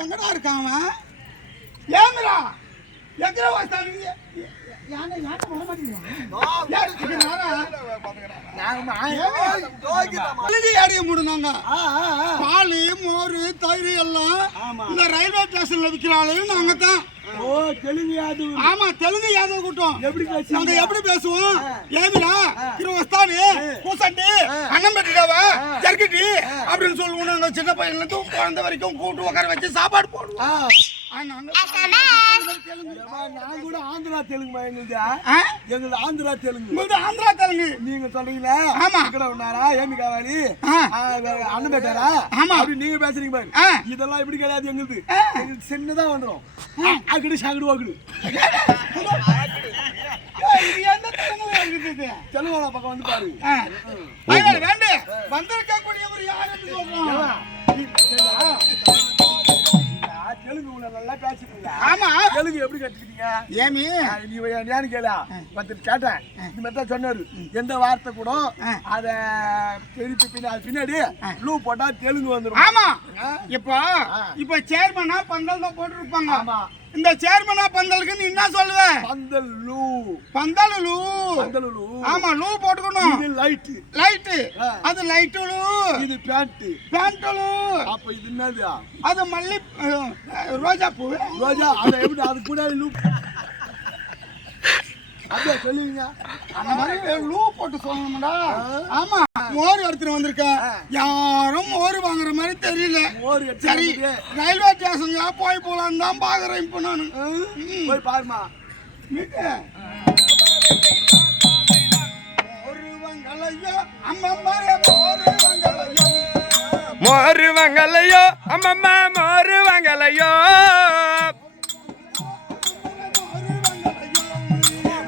எங்கடா இருக்காங்க ஏங்கடா எங்கடா வந்தாங்க யானை யானை வர மாட்டீங்களா பால் மோர் தயிர் எல்லாம் இந்த ரயில்வே ஸ்டேஷன்ல விற்கிறாள் நாங்க தான். ஆமா தெலுங்கு யாதவ கூட்டம் நாங்க எப்படி பேசுவோம் ஏமிரா திருவஸ்தானு பூசண்டி அண்ணன் பெட்டிடாவா ஜர்கிட்டி அப்படின்னு சொல்லுவோம். நாங்க சின்ன பையன்ல இருந்து குழந்தை வரைக்கும் கூட்டு உட்கார வச்சு சாப்பாடு போடுவோம். நான் கூட ஆந்திரா தெலுங்கு எங்களுக்கு ஆந்திரா தெலுங்கு ஆந்திரா தெலுங்கு நீங்க சொல்றீங்களா? ஆமா ఇక్కడ ఉన్నారా ఏమి కావాలి అన్నం పెట్టారా அப்படி நீங்க பேசுறீங்க பாரு. இதெல்லாம் இப்படி கிடையாது. எங்களுக்கு சின்னதா வந்துரும். அகடி சாகடு வாகடு தெலுங்கானா பக்கம் வந்து பாரு. வந்திருக்க கூடியவர் யாருன்னு சொல்றோம். தெலுங்கு நல்லா பேசிட்டீங்க. ஆமா தெலுங்கு எப்படி கத்துக்கிட்டீங்க? ஏமி நீ ஏன்னு கேளா பத்து கேட்டேன். இந்த மாதிரி தான் சொன்னாரு. எந்த வார்த்தை கூட அத திருப்பி பின்னாடி லூ போட்டா தெலுங்கு வந்துடும். ஆமா இப்ப சேர்மனா பந்தல் தான் போட்டு இருப்பாங்க. ஆமா இந்த சேர்மனா பந்தலுக்கு நீ என்ன சொல்லுவ? பந்தலு பந்தலு. ஆமா லூ போட்டுக்கணும். இது லைட் லைட் அது லைட்டுலு. இது பேண்ட் பேண்ட்லு. அப்ப இது என்னது? அது மல்லி ரோஜா பூ. ரோஜா அது எப்படி? அது கூட லூ அப்படியே சொல்லுவீங்க. அந்த மாதிரி லூ போட்டு சொல்லணும்டா. ஆமா மோர் எடுத்துட்டு வந்திருக்கேன். யாரும் மோர் வாங்குற மாதிரி தெரியல. சரி ரயில்வே ஸ்டேஷன் போய் போலான்னு தான் பாக்குறேன். இப்போ நான் போய் பாருமா. மோரு வாங்கலையோ அம்மம்மா மோரு வாங்கலையோ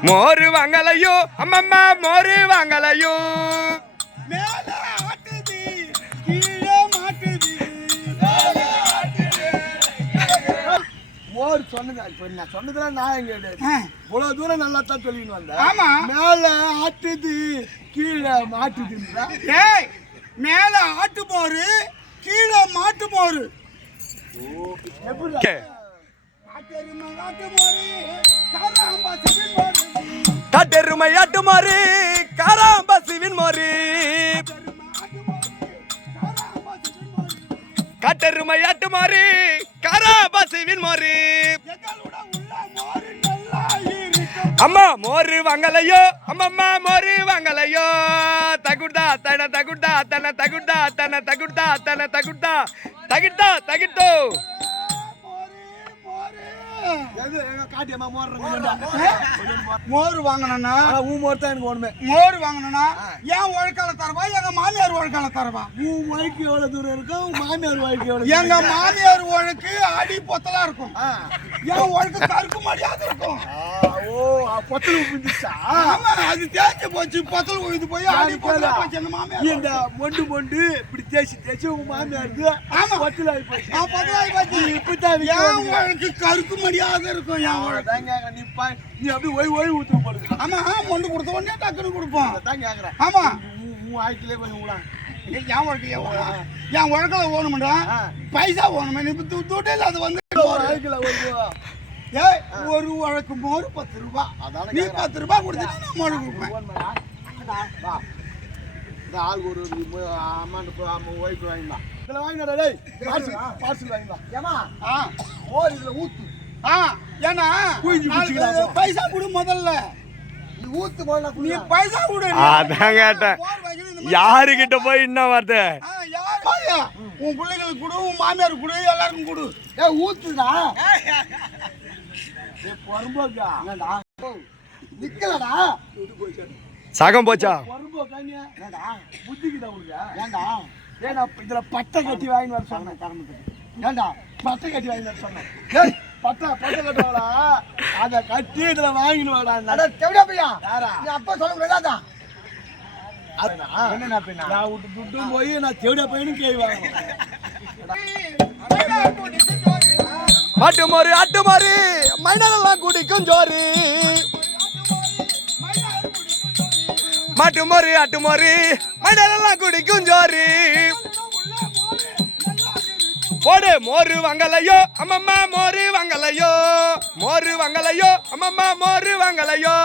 மோரு வாங்கலையோ அம்மம்மா மோரு வாங்கலையோ மேல ஆட்டுது கீழே மாட்டுது. மோர் சொன்னதா இப்ப நான் சொன்னதுலாம் நான் எங்க இவ்வளவு தூரம் நல்லா தான் சொல்லின்னு வந்தேன். ஆமா மேல ஆட்டுது கீழே மாட்டுதுன்றா. ஏய் மேல ஆட்டு மோரு கீழே மாட்டு மோரு. காட்டெருமை ஆட்டு மாறி காராம்பசுவின் மோரி காட்டெருமை ஆட்டு மாறி காராம்பசுவின் மோரி. அம்மா மோரு வாங்கலையோ அம்மம்மா மோரு வாங்கலையோ தகுடா தன தகுடா தன தகுடா தன தகுடா தன தகுடா தகிட்டா தகிட்டோ மோர் வாங்கணும்னா மோர் தான் எனக்கு ஒண்ணுமே. மோர் வாங்கணும்னா ஏன் உழைக்கால தரவா எங்க மாமியார் உழைக்கால தரவா? உன் வாழ்க்கை எவ்வளவு தூரம் இருக்கும்? மாமியார் வாழ்க்கை எவ்வளவு? எங்க மாமியார் உழைக்கு அடி பொத்தலா இருக்கும். என் உழைக்கு கருக்கு மடியாது இருக்கும். ஓ பொத்தல் உப்பிந்துச்சா? அது தேய்ச்சி போச்சு. பொத்தல் உயிது போய் அடி பொத்தலா போச்சு. எங்க மாமியார் இந்த மொண்டு மொண்டு இப்படி தேய்ச்சி உங்க மாமியாருக்கு பொத்தல் ஆகி போச்சு. பொத்தல் ஆகி போச்சு. இப்பதான் என் உழைக்கு கருக்கு மடியாது இருக்கும். என் நீ அப்படியே ஓய் ஓய் ஊத்து போடுங்க. ஆமா மொண்டு கொடுத்த உடனே டக்குன்னு கொடுப்போம். அதான் கேக்குறேன். ஆமா உன் வாழ்க்கையிலே கொஞ்சம் விடா. என் வாழ்க்கைய என் உழைக்கல ஓணும்டா. பைசா ஓணுமே. நீ துட்டே அது வந்து ஒரு உழைக்கு மோர் 10 ரூபா. நீ 10 ரூபா கொடுத்துட்டு நான் மோர் கொடுப்பேன். ஆள் ஒரு அம்மாண்டு ஓய்க்கு வாங்கிடலாம். இதில் வாங்கினா பார்சல் வாங்கிடலாம். ஏமா மோர் இதில் ஊத்து. ஏன்னா பைசா கொடு முதல்ல. ஊத்து முதல்ல. நீ பைசா கொடு. அதான் கேட்டேன் யாருக்கிட்ட போய் என்ன வார்த்தை? உன் பிள்ளைங்களுக்கு கொடு, உன் மாமியார் கொடு, எல்லாருக்கும் கொடு. ஊத்துடா பொறும்போக்கா நிக்கலடா. சகம் போச்சா? பொறும்போக்கா புத்திக்குதா உங்களுக்கு? ஏண்டா ஏன்னா இதுல பட்டை கட்டி வாங்கி வர சொன்னேன். ஏண்டா பட்டை கட்டி வாங்கி வர சொன்னேன். பட்டை கட்டுவாடா அதை கட்டி இதுல வாங்கிட்டு வாடா எப்படியா பையா யாரா நீ அப்பா சொல்ல கூடாதான் என்ன பின்ன நான் விட்டு துட்டும் போய் நான் தேவடியா பையனும் கேள்வி வாங்கணும் மாட்டு மோரு ஆட்டு மாறு மைனரெல்லாம் குடிக்கும் ஜோறு மாட்டு மோரு ஆட்டு மோரு மைனரெல்லாம் குடிக்கும் ஜோறு போடு மோரு வாங்கலையோ அம்மம்மா மோரு வாங்கலையோ மோரு வாங்கலையோ அம்மம்மா மோரு வாங்கலையோ